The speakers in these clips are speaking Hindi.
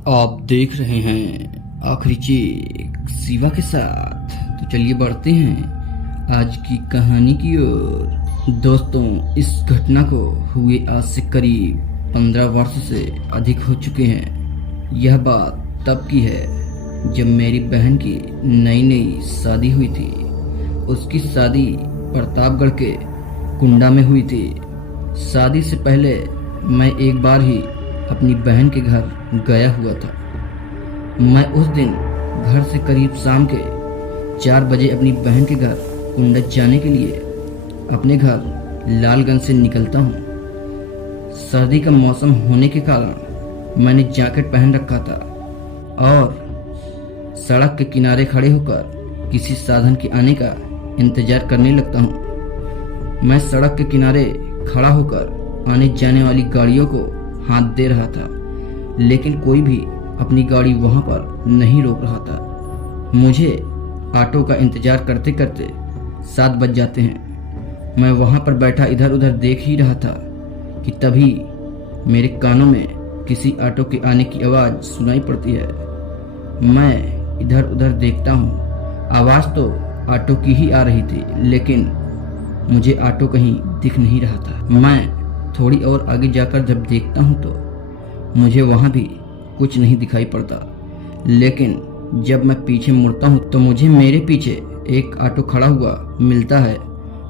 आप देख रहे हैं आखिरी चेक शिवा के साथ। तो चलिए बढ़ते हैं आज की कहानी की ओर। दोस्तों, इस घटना को हुए आज से करीब 15 वर्ष से अधिक हो चुके हैं। यह बात तब की है जब मेरी बहन की नई नई शादी हुई थी। उसकी शादी प्रतापगढ़ के कुंडा में हुई थी। शादी से पहले मैं एक बार ही अपनी बहन के घर गया हुआ था। मैं उस दिन घर से करीब शाम के 4 बजे अपनी बहन के घर कुंडा जाने के लिए अपने घर लालगंज से निकलता हूँ। सर्दी का मौसम होने के कारण मैंने जैकेट पहन रखा था और सड़क के किनारे खड़े होकर किसी साधन के आने का इंतजार करने लगता हूँ। मैं सड़क के किनारे खड़ा होकर आने जाने वाली गाड़ियों को हाथ दे रहा था, लेकिन कोई भी अपनी गाड़ी वहां पर नहीं रोक रहा था। मुझे ऑटो का इंतजार करते करते 7 बज जाते हैं। मैं वहां पर बैठा इधर उधर देख ही रहा था कि तभी मेरे कानों में किसी ऑटो के आने की आवाज़ सुनाई पड़ती है। मैं इधर उधर देखता हूँ, आवाज़ तो ऑटो की ही आ रही थी, लेकिन मुझे ऑटो कहीं दिख नहीं रहा था। मैं थोड़ी और आगे जाकर जब देखता हूँ तो मुझे वहाँ भी कुछ नहीं दिखाई पड़ता, लेकिन जब मैं पीछे मुड़ता हूँ तो मुझे मेरे पीछे एक ऑटो खड़ा हुआ मिलता है।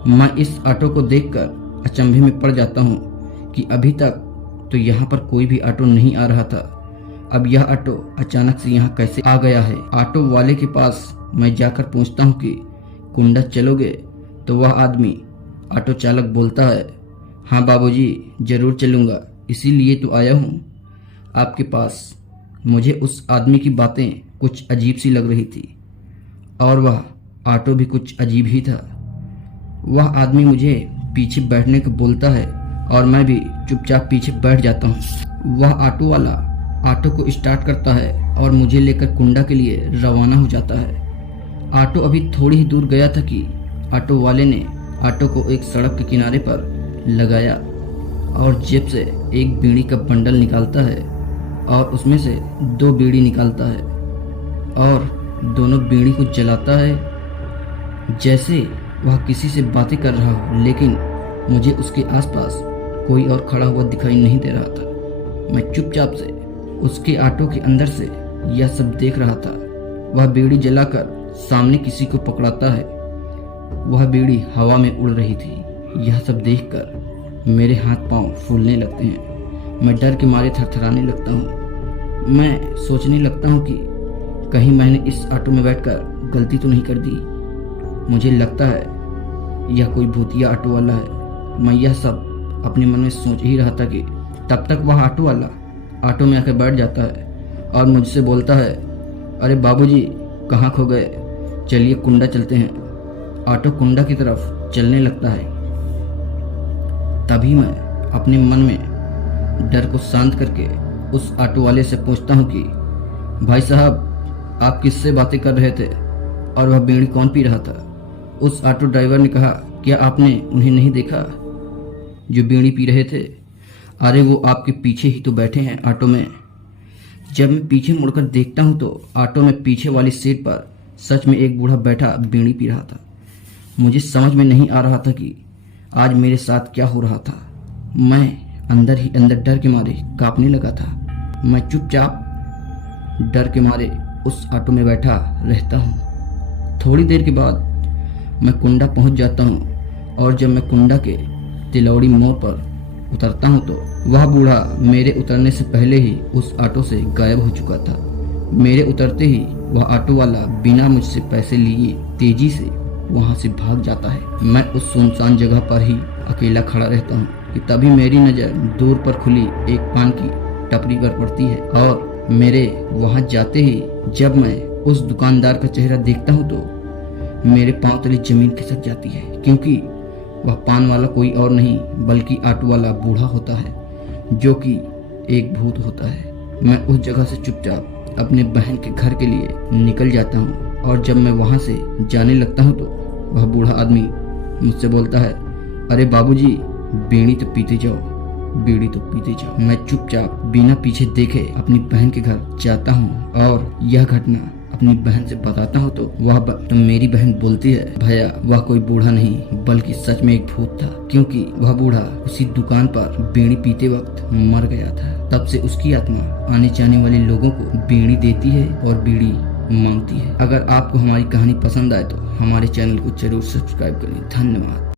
मैं इस ऑटो को देखकर अचंभे में पड़ जाता हूँ कि अभी तक तो यहाँ पर कोई भी ऑटो नहीं आ रहा था। अब यह ऑटो अचानक से यहाँ कैसे आ गया है। ऑटो वाले के पास मैं जाकर पूछता हूँ कि कुंडा चलोगे? तो वह आदमी ऑटो चालक बोलता है, हाँ बाबूजी, जरूर चलूँगा, इसीलिए तो आया हूँ आपके पास। मुझे उस आदमी की बातें कुछ अजीब सी लग रही थी और वह ऑटो भी कुछ अजीब ही था। वह आदमी मुझे पीछे बैठने को बोलता है और मैं भी चुपचाप पीछे बैठ जाता हूँ। वह ऑटो वाला ऑटो को स्टार्ट करता है और मुझे लेकर कुंडा के लिए रवाना हो जाता है। ऑटो अभी थोड़ी ही दूर गया था कि ऑटो वाले ने ऑटो को एक सड़क के किनारे पर लगाया और जेब से एक बीड़ी का बंडल निकालता है और उसमें से 2 बीड़ी निकालता है और दोनों बीड़ी को जलाता है जैसे वह किसी से बातें कर रहा हो, लेकिन मुझे उसके आसपास कोई और खड़ा हुआ दिखाई नहीं दे रहा था। मैं चुपचाप से उसके ऑटो के अंदर से यह सब देख रहा था। वह बीड़ी जलाकर सामने किसी को पकड़ाता है। वह बीड़ी हवा में उड़ रही थी। यह सब देखकर मेरे हाथ पांव फूलने लगते हैं। मैं डर के मारे थरथराने लगता हूँ। मैं सोचने लगता हूँ कि कहीं मैंने इस ऑटो में बैठकर गलती तो नहीं कर दी। मुझे लगता है यह कोई भूतिया ऑटो वाला है। मैं यह सब अपने मन में सोच ही रहा था कि तब तक वह ऑटो वाला ऑटो में आकर बैठ जाता है और मुझसे बोलता है, अरे बाबूजी, कहाँ खो गए? चलिए कुंडा चलते हैं। ऑटो कुंडा की तरफ चलने लगता है। तभी मैं अपने मन में डर को शांत करके उस ऑटो वाले से पूछता हूँ कि भाई साहब, आप किससे बातें कर रहे थे और वह बीड़ी कौन पी रहा था? उस ऑटो ड्राइवर ने कहा, क्या आपने उन्हें नहीं देखा जो बीड़ी पी रहे थे? अरे वो आपके पीछे ही तो बैठे हैं ऑटो में। जब मैं पीछे मुड़कर देखता हूँ तो ऑटो में पीछे वाली सीट पर सच में एक बूढ़ा बैठा बीड़ी पी रहा था। मुझे समझ में नहीं आ रहा था कि आज मेरे साथ क्या हो रहा था। मैं अंदर ही अंदर डर के मारे कांपने लगा था। मैं चुपचाप डर के मारे उस ऑटो में बैठा रहता हूँ। थोड़ी देर के बाद मैं कुंडा पहुँच जाता हूँ और जब मैं कुंडा के तिलौड़ी मोड़ पर उतरता हूँ तो वह बूढ़ा मेरे उतरने से पहले ही उस ऑटो से गायब हो चुका था। मेरे उतरते ही वह ऑटो वाला बिना मुझसे पैसे लिए तेजी से वहां से भाग जाता है। मैं उस सुनसान जगह पर ही अकेला खड़ा रहता हूँ कि तभी मेरी नज़र दूर पर खुली एक पान की टपरी पर पड़ती है और मेरे वहां जाते ही जब मैं उस दुकानदार का चेहरा देखता हूँ तो मेरे पांव तले जमीन खिसक जाती है, क्योंकि वह पान वाला कोई और नहीं बल्कि ऑटो वाला बूढ़ा होता है जो कि एक भूत होता है। मैं उस जगह से चुपचाप अपने बहन के घर के लिए निकल जाता हूँ और जब मैं वहां से जाने लगता हूँ तो वह बूढ़ा आदमी मुझसे बोलता है, अरे बाबूजी, बीड़ी तो पीते जाओ, बीड़ी तो पीते जाओ। मैं चुपचाप बिना पीछे देखे अपनी बहन के घर जाता हूँ और यह घटना अपनी बहन से बताता हूँ तो मेरी बहन बोलती है, भैया वह कोई बूढ़ा नहीं बल्कि सच में एक भूत था, क्योंकि वह बूढ़ा उसी दुकान पर बीड़ी पीते वक्त मर गया था। तब से उसकी आत्मा आने जाने वाले लोगों को बीड़ी देती है और बीड़ी मांगती है। अगर आपको हमारी कहानी पसंद आए तो हमारे चैनल को जरूर सब्सक्राइब करें। धन्यवाद।